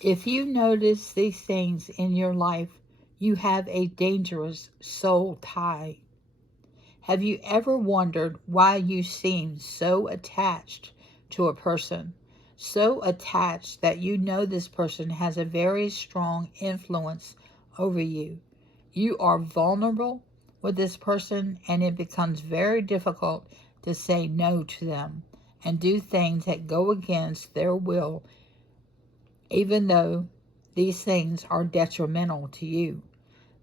If you notice these things in your life, you have a dangerous soul tie. Have you ever wondered why you seem so attached to a person? So attached that you know this person has a very strong influence over you. You are vulnerable with this person, and it becomes very difficult to say no to them and do things that go against their will, even though these things are detrimental to you.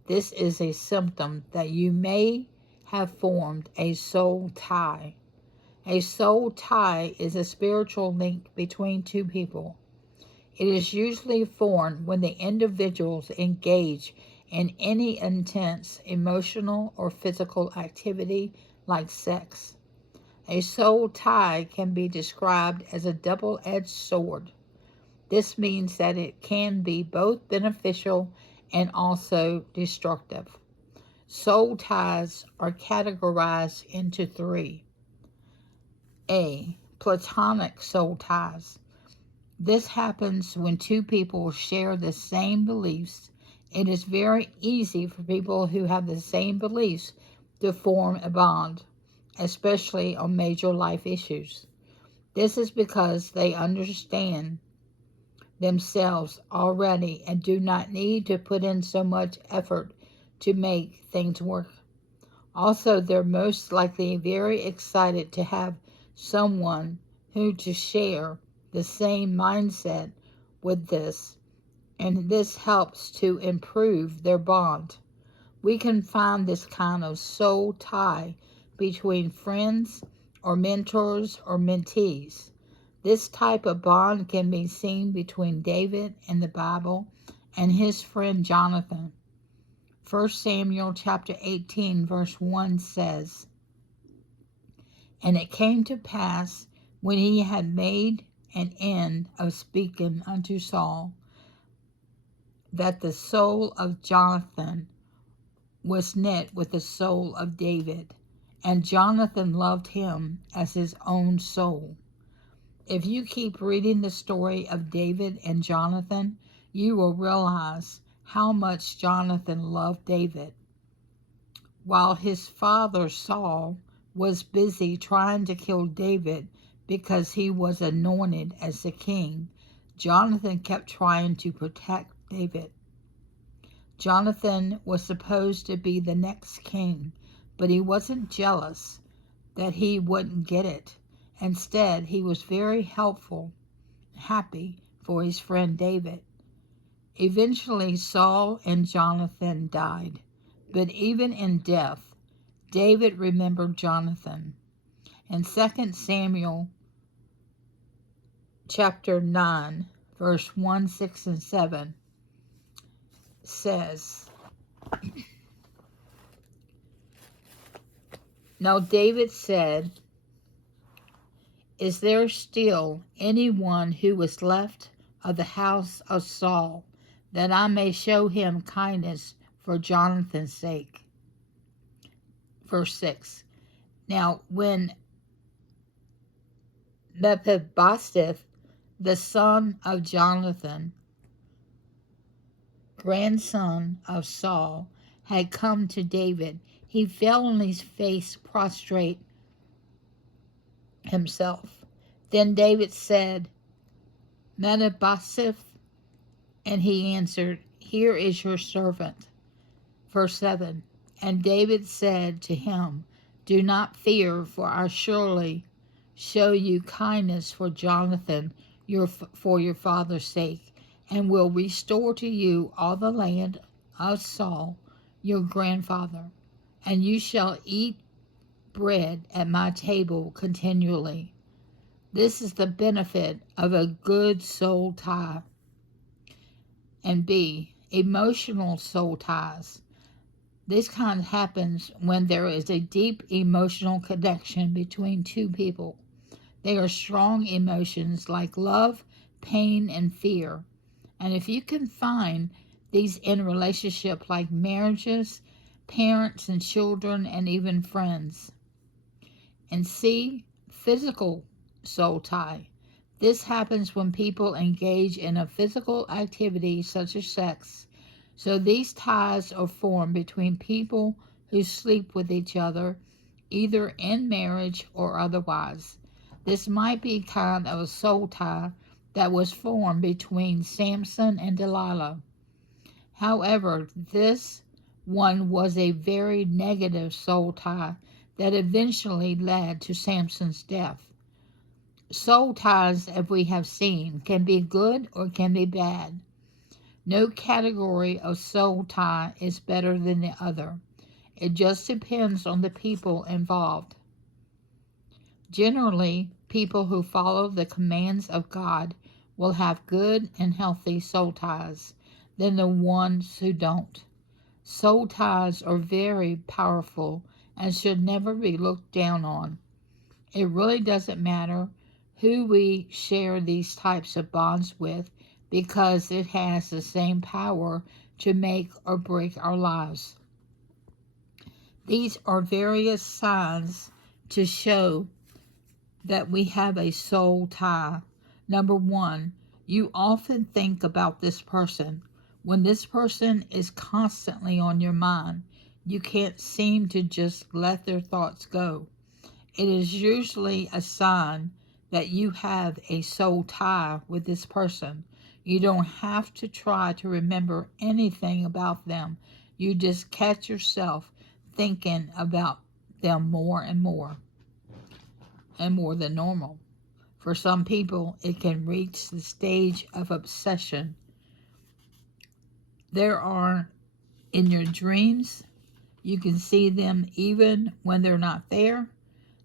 This is a symptom that you may have formed a soul tie. A soul tie is a spiritual link between two people. It is usually formed when the individuals engage in any intense emotional or physical activity like sex. A soul tie can be described as a double-edged sword. This means that it can be both beneficial and also destructive. Soul ties are categorized into three. A. Platonic soul ties. This happens when two people share the same beliefs. It is very easy for people who have the same beliefs to form a bond, especially on major life issues. This is because they understand themselves already and do not need to put in so much effort to make things work. Also, they're most likely very excited to have someone who to share the same mindset with this, and this helps to improve their bond. We can find this kind of soul tie between friends or mentors or mentees. This type of bond can be seen between David in the Bible and his friend Jonathan. 1 Samuel chapter 18 verse 1 says, "And it came to pass, when he had made an end of speaking unto Saul, that the soul of Jonathan was knit with the soul of David, and Jonathan loved him as his own soul." If you keep reading the story of David and Jonathan, you will realize how much Jonathan loved David. While his father Saul was busy trying to kill David because he was anointed as the king, Jonathan kept trying to protect David. Jonathan was supposed to be the next king, but he wasn't jealous that he wouldn't get it. Instead, he was very helpful, happy for his friend David. Eventually, Saul and Jonathan died, but even in death, David remembered Jonathan. In 2 Samuel chapter 9, verse 1, 6, and 7 says, "Now David said, Is there still any one who is left of the house of Saul, that I may show him kindness for Jonathan's sake?" Verse 6. Now when Mephibosheth, the son of Jonathan, grandson of Saul, had come to David, he fell on his face prostrate himself. Then David said, "Mephibosheth," and he answered, "Here is your servant." Verse 7. And David said to him, "Do not fear, for I surely show you kindness for Jonathan, for your father's sake, and will restore to you all the land of Saul, your grandfather, and you shall eat bread at my table continually." This is the benefit of a good soul tie. And B, emotional soul ties. This kind happens when there is a deep emotional connection between two people. They are strong emotions like love, pain, and fear. And if you can find these in relationships like marriages, parents and children, and even friends. And C, physical soul tie. This happens when people engage in a physical activity such as sex. So these ties are formed between people who sleep with each other, either in marriage or otherwise. This might be kind of a soul tie that was formed between Samson and Delilah. However, this one was a very negative soul tie that eventually led to Samson's death. Soul ties, as we have seen, can be good or can be bad. No category of soul tie is better than the other. It just depends on the people involved. Generally, people who follow the commands of God will have good and healthy soul ties than the ones who don't. Soul ties are very powerful and should never be looked down on. It really doesn't matter who we share these types of bonds with because it has the same power to make or break our lives. These are various signs to show that we have a soul tie. Number one, you often think about this person. When this person is constantly on your mind, you can't seem to just let their thoughts go. It is usually a sign that you have a soul tie with this person. You don't have to try to remember anything about them. You just catch yourself thinking about them more and more than normal. For some people, it can reach the stage of obsession. There are in your dreams, you can see them even when they're not there.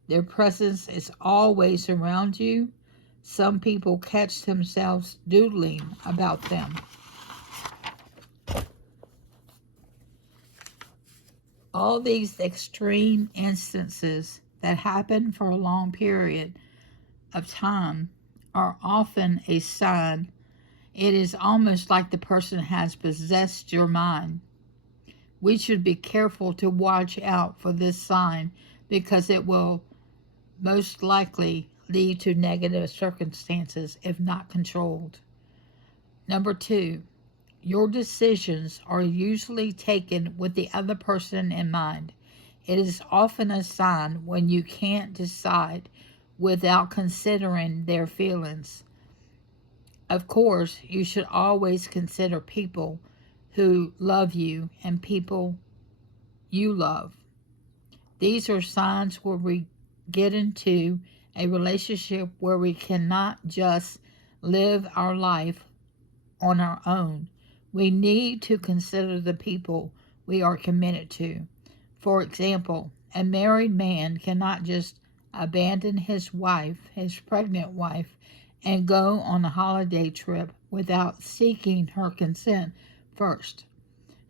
Their presence is always around you. Some people catch themselves doodling about them. All these extreme instances that happen for a long period of time are often a sign. It is almost like the person has possessed your mind. We should be careful to watch out for this sign because it will most likely lead to negative circumstances if not controlled. Number two, your decisions are usually taken with the other person in mind. It is often a sign when you can't decide without considering their feelings. Of course, you should always consider people who love you and people you love. These are signs where we get into a relationship where we cannot just live our life on our own. We need to consider the people we are committed to. For example, a married man cannot just abandon his wife, his pregnant wife, and go on a holiday trip without seeking her consent first.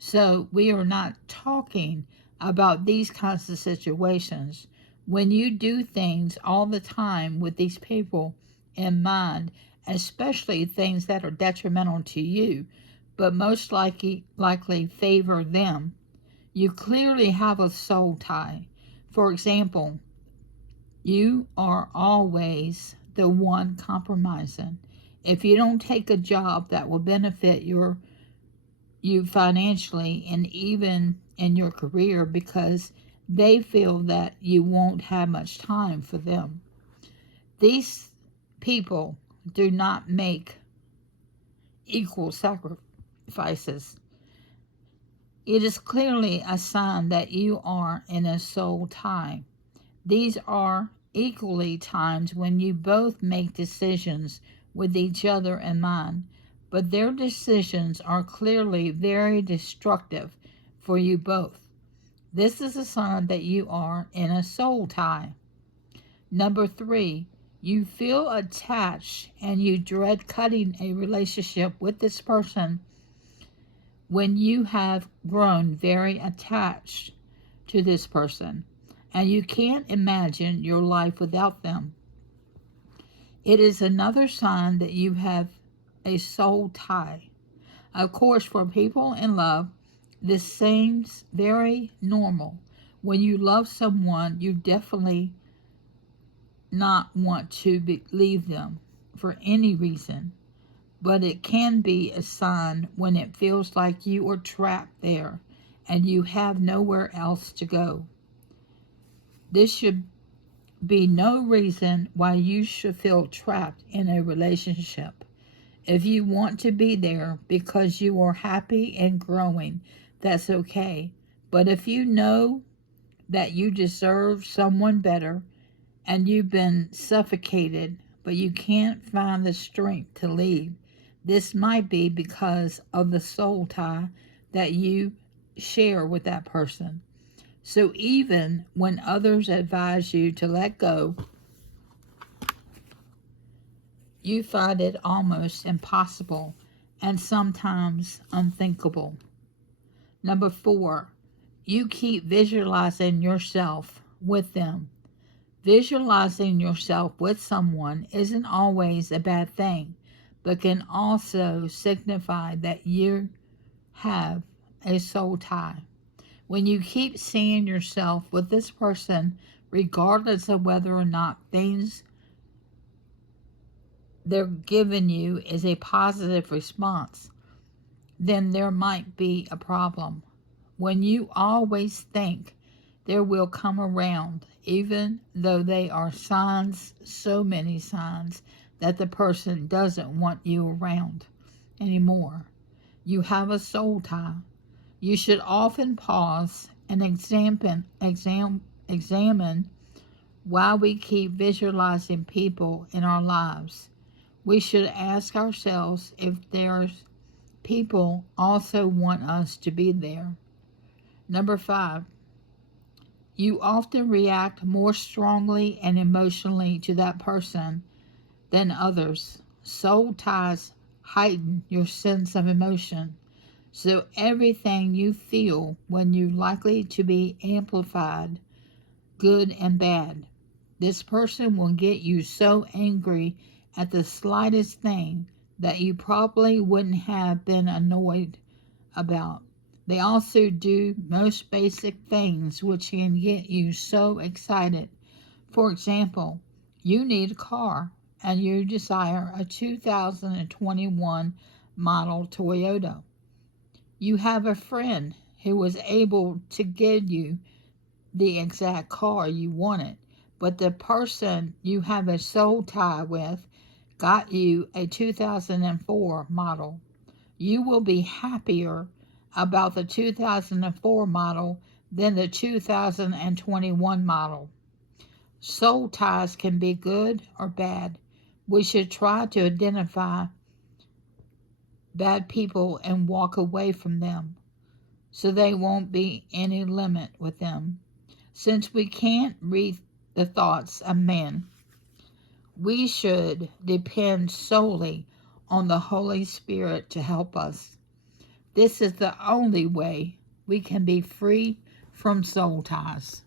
So we are not talking about these kinds of situations. When you do things all the time with these people in mind, especially things that are detrimental to you, but most likely favor them, you clearly have a soul tie. For example, you are always the one compromising. If you don't take a job that will benefit you financially and even in your career because they feel that you won't have much time for them. These people do not make equal sacrifices. It is clearly a sign that you are in a soul tie. These are equally times when you both make decisions with each other in mind, but their decisions are clearly very destructive for you both. This is a sign that you are in a soul tie. Number three, you feel attached and you dread cutting a relationship with this person when you have grown very attached to this person and you can't imagine your life without them. It is another sign that you have a soul tie. Of course, for people in love, this seems very normal. When you love someone, you definitely not want to leave them for any reason, but it can be a sign when it feels like you are trapped there and you have nowhere else to go. This should be no reason why you should feel trapped in a relationship. If you want to be there because you are happy and growing, that's okay. But if you know that you deserve someone better and you've been suffocated, but you can't find the strength to leave, this might be because of the soul tie that you share with that person. So even when others advise you to let go, you find it almost impossible and sometimes unthinkable. Number 4, you keep visualizing yourself with them. Visualizing yourself with someone isn't always a bad thing, but can also signify that you have a soul tie. When you keep seeing yourself with this person, regardless of whether or not things they're giving you is a positive response, then there might be a problem. When you always think there will come around, even though they are signs, so many signs, that the person doesn't want you around anymore, you have a soul tie. You should often pause and examine why we keep visualizing people in our lives. We should ask ourselves if there's people also want us to be there. Number 5, you often react more strongly and emotionally to that person than others. Soul ties heighten your sense of emotion, so everything you feel when you likely to be amplified, good and bad. This person will get you so angry at the slightest thing that you probably wouldn't have been annoyed about. They also do most basic things which can get you so excited. For example, you need a car and you desire a 2021 model Toyota. You have a friend who was able to get you the exact car you wanted, but the person you have a soul tie with got you a 2004 model. You will be happier about the 2004 model than the 2021 model. Soul ties can be good or bad. We should try to identify bad people and walk away from them so there won't be any limit with them. Since we can't read the thoughts of men, we should depend solely on the Holy Spirit to help us. This is the only way we can be free from soul ties.